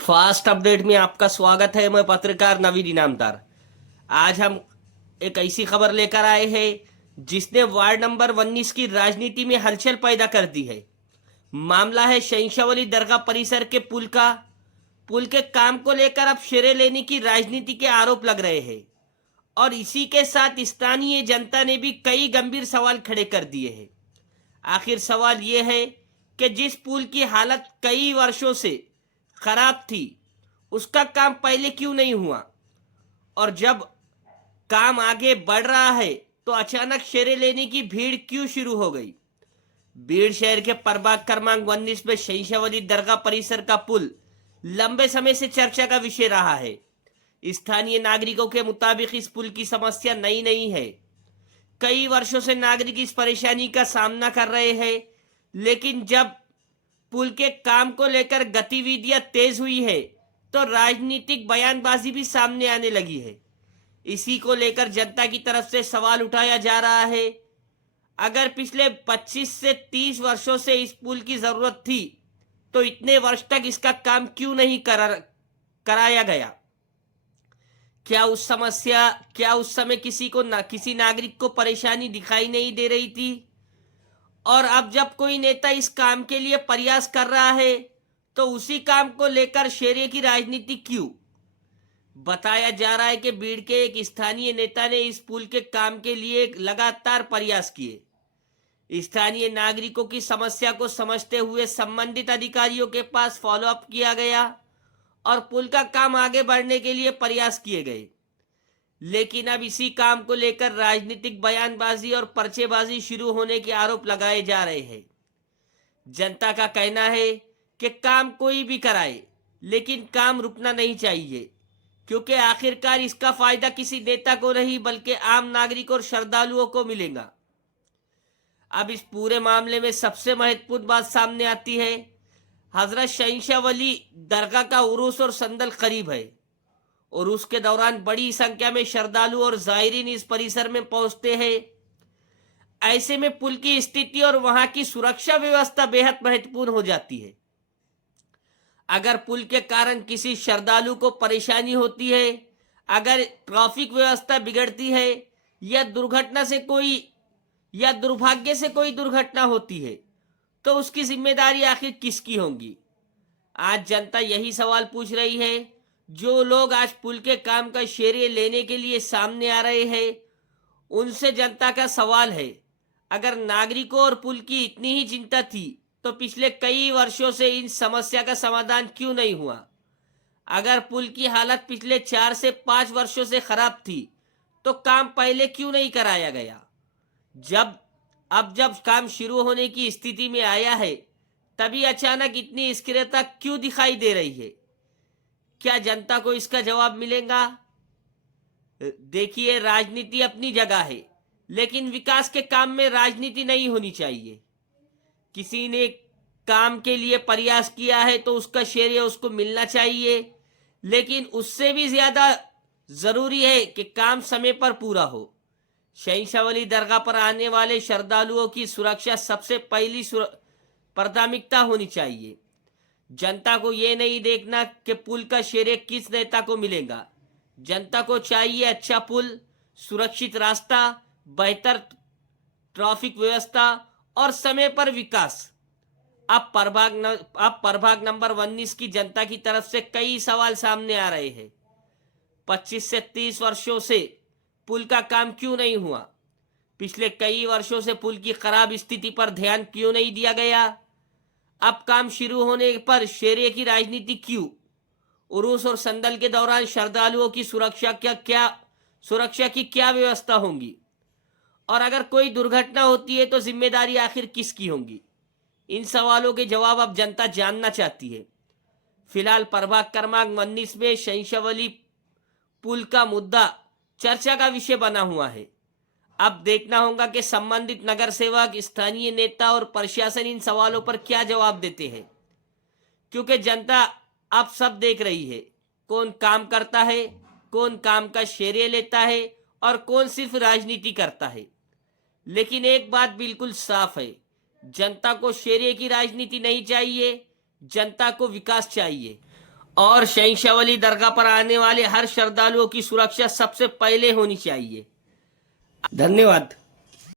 Fast update में आपका स्वागत है। मैं पत्रकार नवीद इनामदार। आज हम एक ऐसी खबर लेकर आए हैं जिसने वार्ड नंबर 19 की राजनीति में हलचल पैदा कर दी है। मामला है शहंशावली दरगाह परिसर के पुल का। पुल के काम को लेकर अब शेरे लेने की राजनीति के आरोप लग रहे हैं और इसी के साथ स्थानीय जनता ने भी कई गंभीर सवाल खड़े कर दिए हैं। आखिर सवाल ये है कि जिस पुल की हालत कई वर्षों से खराब थी उसका काम पहले क्यों नहीं हुआ, और जब काम आगे बढ़ रहा है तो अचानक शेरे लेने की भीड़ क्यों शुरू हो गई। बीड़ शहर के प्रभाग क्रमांक 19 में शहंशावली दरगाह परिसर का पुल लंबे समय से चर्चा का विषय रहा है। स्थानीय नागरिकों के मुताबिक इस पुल की समस्या नई नहीं है। कई वर्षों से नागरिक इस परेशानी का सामना कर रहे हैं, लेकिन जब पुल के काम को लेकर गतिविधियां तेज हुई है तो राजनीतिक बयानबाजी भी सामने आने लगी है। इसी को लेकर जनता की तरफ से सवाल उठाया जा रहा है, अगर पिछले 25 से 30 वर्षों से इस पुल की जरूरत थी तो इतने वर्ष तक इसका काम क्यों नहीं कराया गया। क्या उस समय किसी नागरिक को परेशानी दिखाई नहीं दे रही थी, और अब जब कोई नेता इस काम के लिए प्रयास कर रहा है तो उसी काम को लेकर शेरे की राजनीति क्यों। बताया जा रहा है कि बीड़ के एक स्थानीय नेता ने इस पुल के काम के लिए लगातार प्रयास किए। स्थानीय नागरिकों की समस्या को समझते हुए संबंधित अधिकारियों के पास फॉलोअप किया गया और पुल का काम आगे बढ़ने के लिए प्रयास किए गए, लेकिन अब इसी काम को लेकर राजनीतिक बयानबाजी और पर्चेबाजी शुरू होने के आरोप लगाए जा रहे हैं। जनता का कहना है कि काम कोई भी कराए लेकिन काम रुकना नहीं चाहिए, क्योंकि आखिरकार इसका फायदा किसी नेता को नहीं बल्कि आम नागरिक और श्रद्धालुओं को मिलेगा। अब इस पूरे मामले में सबसे महत्वपूर्ण बात सामने आती है। हजरत शहंशावली दरगाह का उरूस और संदल करीब है और उसके दौरान बड़ी संख्या में श्रद्धालु और जायरीन इस परिसर में पहुंचते हैं। ऐसे में पुल की स्थिति और वहां की सुरक्षा व्यवस्था बेहद महत्वपूर्ण हो जाती है। अगर पुल के कारण किसी श्रद्धालु को परेशानी होती है, अगर ट्रैफिक व्यवस्था बिगड़ती है या दुर्भाग्य से कोई दुर्घटना होती है तो उसकी जिम्मेदारी आखिर किसकी होगी। आज जनता यही सवाल पूछ रही है। जो लोग आज पुल के काम का श्रेय लेने के लिए सामने आ रहे हैं उनसे जनता का सवाल है, अगर नागरिकों और पुल की इतनी ही चिंता थी तो पिछले कई वर्षों से इन समस्या का समाधान क्यों नहीं हुआ। अगर पुल की हालत पिछले 4 से 5 वर्षों से खराब थी तो काम पहले क्यों नहीं कराया गया। जब काम शुरू होने की स्थिति में आया है तभी अचानक इतनी स्थिरता क्यों दिखाई दे रही है। क्या जनता को इसका जवाब मिलेगा। देखिए, राजनीति अपनी जगह है, लेकिन विकास के काम में राजनीति नहीं होनी चाहिए। किसी ने काम के लिए प्रयास किया है तो उसका श्रेय उसको मिलना चाहिए, लेकिन उससे भी ज्यादा जरूरी है कि काम समय पर पूरा हो। शहंशावली दरगाह पर आने वाले श्रद्धालुओं की सुरक्षा सबसे पहली प्राथमिकता होनी चाहिए। जनता को यह नहीं देखना कि पुल का श्रेय किस नेता को मिलेगा। जनता को चाहिए अच्छा पुल, सुरक्षित रास्ता, बेहतर ट्रैफिक व्यवस्था और समय पर विकास। अब प्रभाग नंबर 19 की जनता की तरफ से कई सवाल सामने आ रहे हैं। 25 से 30 वर्षों से पुल का काम क्यों नहीं हुआ। पिछले कई वर्षों से पुल की खराब स्थिति पर ध्यान क्यों नहीं दिया गया। अब काम शुरू होने पर श्रेय की राजनीति क्यों। उरूस और संदल के दौरान श्रद्धालुओं की सुरक्षा की क्या व्यवस्था होगी, और अगर कोई दुर्घटना होती है तो जिम्मेदारी आखिर किसकी होगी। इन सवालों के जवाब अब जनता जानना चाहती है। फिलहाल प्रभाग क्रमांक 19 में शहंशावली पुल का मुद्दा चर्चा का विषय बना हुआ है। अब देखना होगा कि संबंधित नगर सेवक, स्थानीय नेता और प्रशासन इन सवालों पर क्या जवाब देते हैं, क्योंकि जनता अब सब देख रही है। कौन काम करता है, कौन काम का श्रेय लेता है और कौन सिर्फ राजनीति करता है। लेकिन एक बात बिल्कुल साफ है, जनता को श्रेय की राजनीति नहीं चाहिए, जनता को विकास चाहिए। और शहंशाह दरगाह पर आने वाले हर श्रद्धालुओं की सुरक्षा सबसे पहले होनी चाहिए। धन्यवाद।